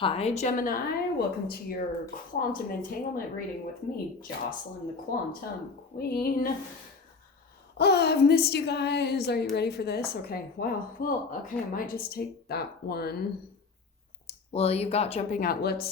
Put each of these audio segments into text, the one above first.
Hi, Gemini. Welcome to your quantum entanglement reading with me, Jocelyn, the Quantum Queen. Oh, I've missed you guys. Are you ready for this? Okay, wow. Well, okay, I might just take that one. Well, you've got jumping out. Let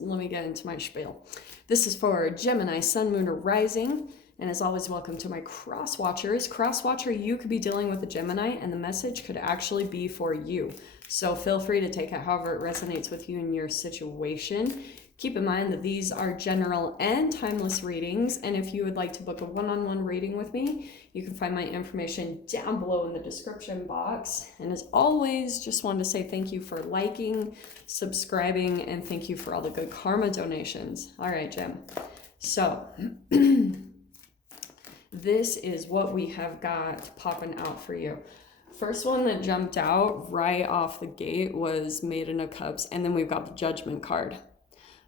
me get into my spiel. This is for Gemini, Sun, Moon, or Rising. And as always, welcome to my cross watchers. Cross watcher, you could be dealing with a Gemini, and the message could actually be for you. So feel free to take it however it resonates with you in your situation. Keep in mind that these are general and timeless readings, and if you would like to book a one-on-one reading with me, you can find my information down below in the description box. And as always, just wanted to say thank you for liking, subscribing, and thank you for all the good karma donations. All right, Gem. So this is what we have got popping out for you. First one that jumped out right off the gate was Maiden of Cups, and then we've got the Judgment card.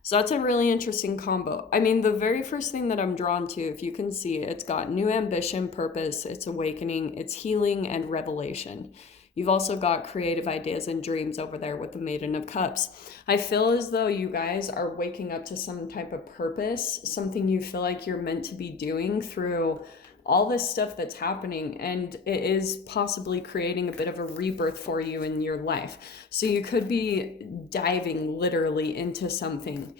So that's a really interesting combo. I mean, the very first thing that I'm drawn to, if you can see, it's got new ambition, purpose, it's awakening, it's healing, and revelation. You've also got creative ideas and dreams over there with the Maiden of Cups. I feel as though you guys are waking up to some type of purpose, something you feel like you're meant to be doing through all this stuff that's happening, and it is possibly creating a bit of a rebirth for you in your life. So you could be diving literally into something,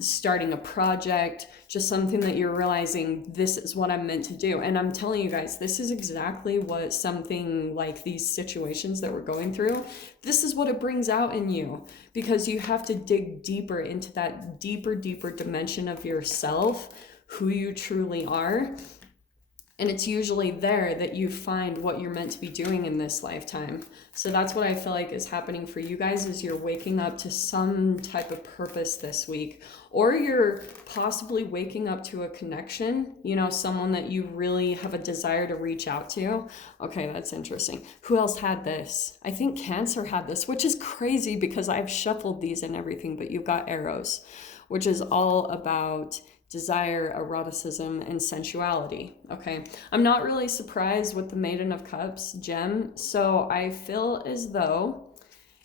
starting a project, just something that you're realizing, this is what I'm meant to do. And I'm telling you guys, this is exactly what something like these situations that we're going through, this is what it brings out in you, because you have to dig deeper into that deeper dimension of yourself, who you truly are. And it's usually there that you find what you're meant to be doing in this lifetime. So that's what I feel like is happening for you guys, is you're waking up to some type of purpose this week. Or you're possibly waking up to a connection, someone that you really have a desire to reach out to. Okay, that's interesting. Who else had this? I think Cancer had this, which is crazy because I've shuffled these and everything, but you've got Eros, which is all about desire, eroticism, and sensuality. Okay, I'm not really surprised with the Maiden of Cups, Gem. So I feel as though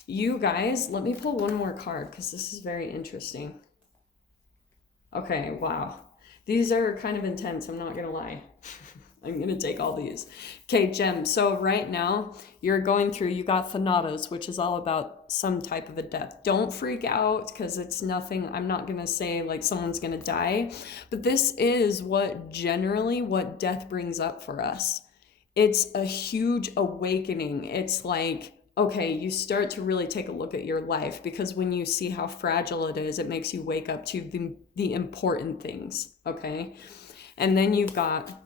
you guys, let me pull one more card because this is very interesting. Okay, wow. These are kind of intense, I'm not gonna lie. I'm going to take all these. Okay, Gem. So right now you're going through, you got Thanatos, which is all about some type of a death. Don't freak out because it's nothing. I'm not going to say like someone's going to die, but this is what death brings up for us. It's a huge awakening. It's like, okay, you start to really take a look at your life, because when you see how fragile it is, it makes you wake up to the important things. Okay. And then you've got,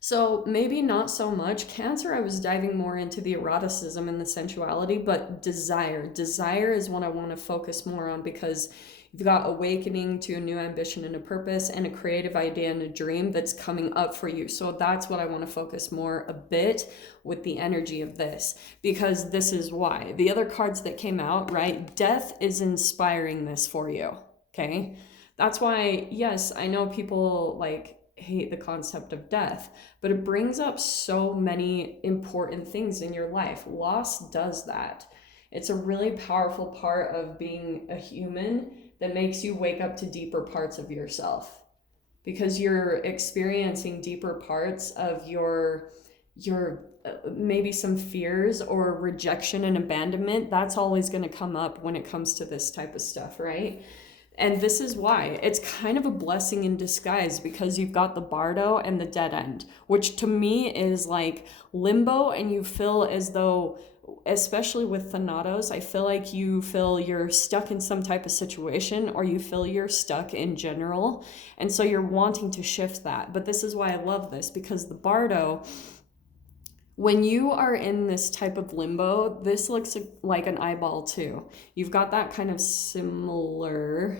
so maybe not so much Cancer. I was diving more into the eroticism and the sensuality, but desire is what I want to focus more on, because you've got awakening to a new ambition and a purpose and a creative idea and a dream that's coming up for you. So that's what I want to focus more a bit with the energy of this, because this is why the other cards that came out, right? Death is inspiring this for you. Okay. That's why, yes, I know people like hate the concept of death, but it brings up so many important things in your life. Loss does that. It's a really powerful part of being a human that makes you wake up to deeper parts of yourself, because you're experiencing deeper parts of your maybe some fears or rejection and abandonment. That's always going to come up when it comes to this type of stuff, right? And this is why it's kind of a blessing in disguise, because you've got the Bardo and the Dead End, which to me is like limbo. And you feel as though, especially with Thanatos, I feel like you feel you're stuck in some type of situation, or you feel you're stuck in general. And so you're wanting to shift that. But this is why I love this, because the Bardo, when you are in this type of limbo, this looks like an eyeball too. You've got that kind of similar,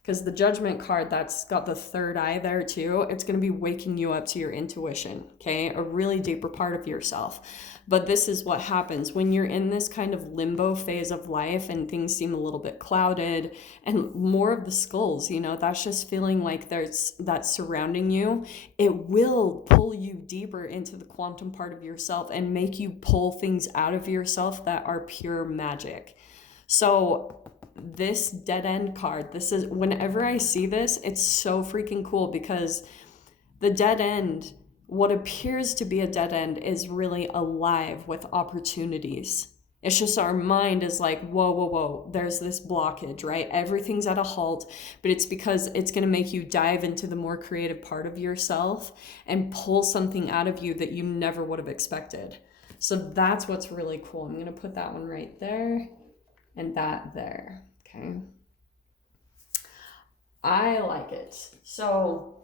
because the Judgment card, that's got the third eye there too. It's going to be waking you up to your intuition, okay? A really deeper part of yourself. But this is what happens when you're in this kind of limbo phase of life and things seem a little bit clouded, and more of the skulls, that's just feeling like that's surrounding you. It will pull you deeper into the quantum part of yourself and make you pull things out of yourself that are pure magic. So this dead end card. This is, whenever I see this, it's so freaking cool, because the dead end, what appears to be a dead end, is really alive with opportunities. It's just our mind is like, whoa, whoa, whoa, there's this blockage, right? Everything's at a halt, but it's because it's going to make you dive into the more creative part of yourself and pull something out of you that you never would have expected. So that's what's really cool. I'm going to put that one right there and that there, okay? I like it. So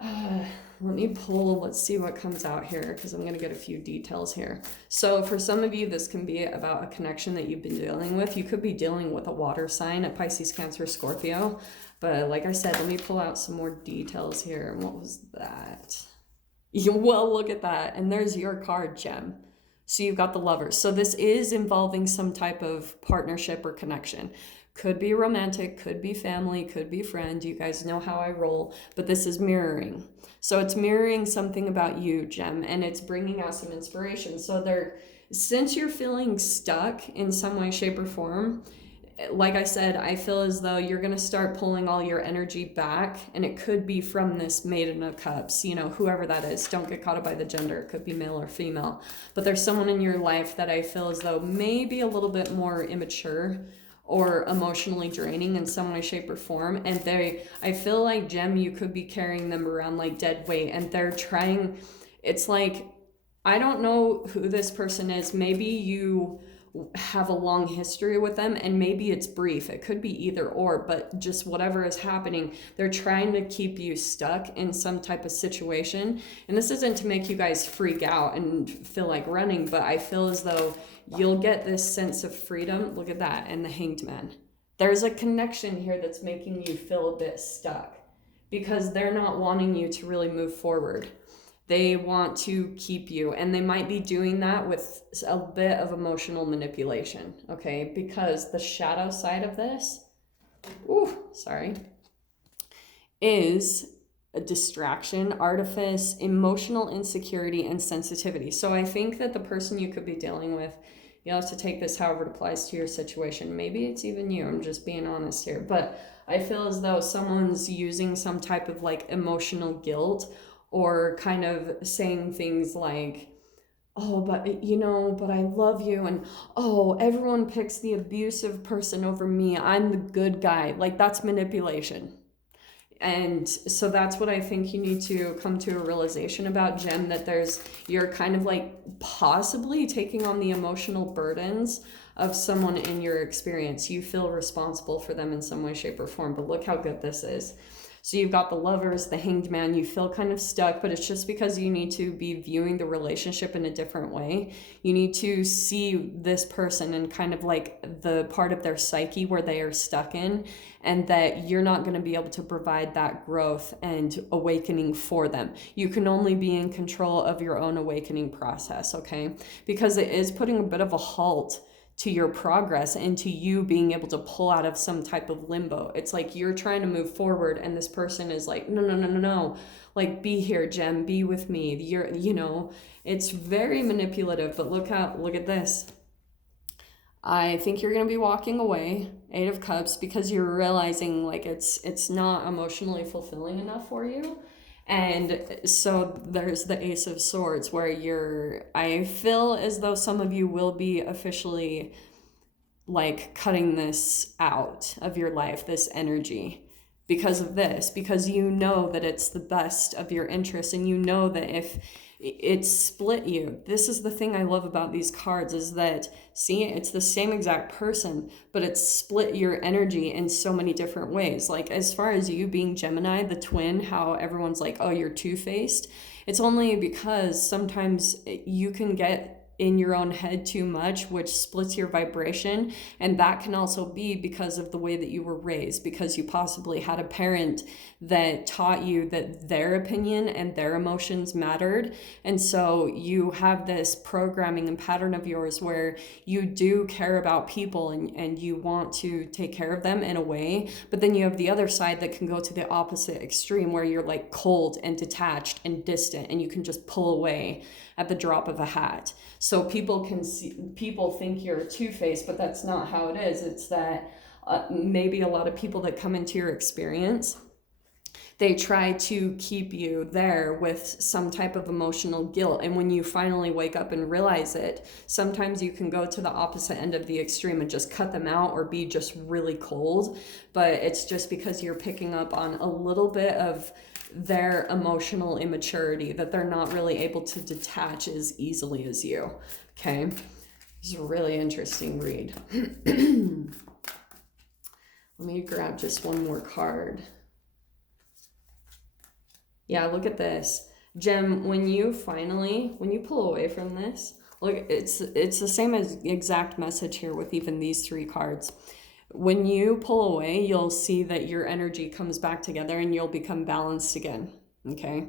let me pull, let's see what comes out here, because I'm going to get a few details here. So for some of you, this can be about a connection that you've been dealing with. You could be dealing with a water sign, a Pisces, Cancer, Scorpio. But like I said, let me pull out some more details here. What was that? Well, look at that. And there's your card, Gem. So you've got the Lovers. So this is involving some type of partnership or connection. Could be romantic, could be family, could be friend. You guys know how I roll, but this is mirroring. So it's mirroring something about you, Gem, and it's bringing out some inspiration. So since you're feeling stuck in some way, shape, or form, like I said, I feel as though you're going to start pulling all your energy back, and it could be from this Maiden of Cups, whoever that is. Don't get caught up by the gender. It could be male or female. But there's someone in your life that I feel as though may be a little bit more immature or emotionally draining in some way, shape, or form. And I feel like, Gem, you could be carrying them around like dead weight, and they're trying, it's like, I don't know who this person is. Maybe you have a long history with them, and maybe it's brief. It could be either or, but just whatever is happening, they're trying to keep you stuck in some type of situation. And this isn't to make you guys freak out and feel like running, but I feel as though you'll get this sense of freedom. Look at that, and the Hanged Man. There's a connection here that's making you feel a bit stuck, because they're not wanting you to really move forward. They want to keep you, and they might be doing that with a bit of emotional manipulation, okay? Because the shadow side of this, is a distraction, artifice, emotional insecurity, and sensitivity. So I think that the person you could be dealing with, you have to take this however it applies to your situation. Maybe it's even you. I'm just being honest here. But I feel as though someone's using some type of like emotional guilt, or kind of saying things like, oh, but I love you, and oh, everyone picks the abusive person over me, I'm the good guy. Like, that's manipulation. And so that's what I think you need to come to a realization about, Gem, that you're kind of like possibly taking on the emotional burdens of someone in your experience. You feel responsible for them in some way, shape, or form. But look how good this is. So you've got the Lovers, the Hanged Man. You feel kind of stuck, but it's just because you need to be viewing the relationship in a different way. You need to see this person in kind of like the part of their psyche where they are stuck in, and that you're not going to be able to provide that growth and awakening for them. You can only be in control of your own awakening process, okay? Because it is putting a bit of a halt to your progress and to you being able to pull out of some type of limbo. It's like you're trying to move forward, and this person is like, no. Like, be here, Gem, be with me. It's very manipulative, but look at this. I think you're going to be walking away, 8 of Cups, because you're realizing like it's not emotionally fulfilling enough for you. And so there's the Ace of Swords, where I feel as though some of you will be officially like cutting this out of your life, this energy, because of this, because you know that it's the best of your interests, and you know that if it's split you. This is the thing I love about these cards, is that, see, it's the same exact person, but it's split your energy in so many different ways. Like, as far as you being Gemini, the twin, how everyone's like, oh, you're two-faced. It's only because sometimes you can get in your own head too much, which splits your vibration. And that can also be because of the way that you were raised, because you possibly had a parent that taught you that their opinion and their emotions mattered. And so you have this programming and pattern of yours where you do care about people, and you want to take care of them in a way. But then you have the other side that can go to the opposite extreme, where you're like cold and detached and distant, and you can just pull away at the drop of a hat. So people think you're a two-faced, but that's not how it is. It's that maybe a lot of people that come into your experience, they try to keep you there with some type of emotional guilt. And when you finally wake up and realize it, sometimes you can go to the opposite end of the extreme and just cut them out or be just really cold. But it's just because you're picking up on a little bit of their emotional immaturity, that they're not really able to detach as easily as you. Okay, it's a really interesting read. Let me grab just one more card. Yeah, look at this. Gem, when you pull away from this, look, it's the same as exact message here with even these three cards. When you pull away, you'll see that your energy comes back together and you'll become balanced again, okay?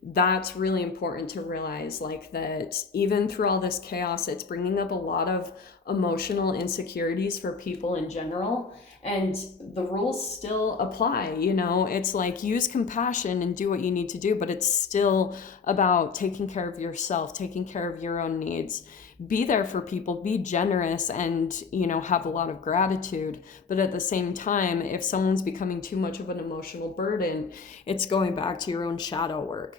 That's really important to realize, like, that even through all this chaos, it's bringing up a lot of emotional insecurities for people in general. And the rules still apply, you know? It's like, use compassion and do what you need to do, but it's still about taking care of yourself, taking care of your own needs. Be there for people, be generous, and, you know, have a lot of gratitude. But at the same time, if someone's becoming too much of an emotional burden, it's going back to your own shadow work.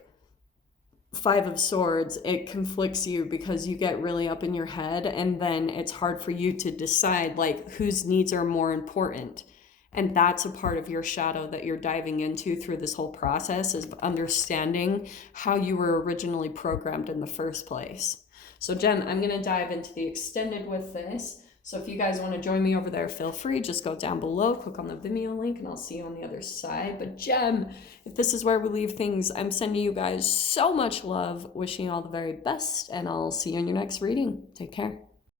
Five of Swords, it conflicts you because you get really up in your head, and then it's hard for you to decide, like, whose needs are more important. And that's a part of your shadow that you're diving into through this whole process, is understanding how you were originally programmed in the first place. So Gem, I'm going to dive into the extended with this. So if you guys want to join me over there, feel free. Just go down below, click on the Vimeo link, and I'll see you on the other side. But Gem, if this is where we leave things, I'm sending you guys so much love, wishing you all the very best, and I'll see you in your next reading. Take care.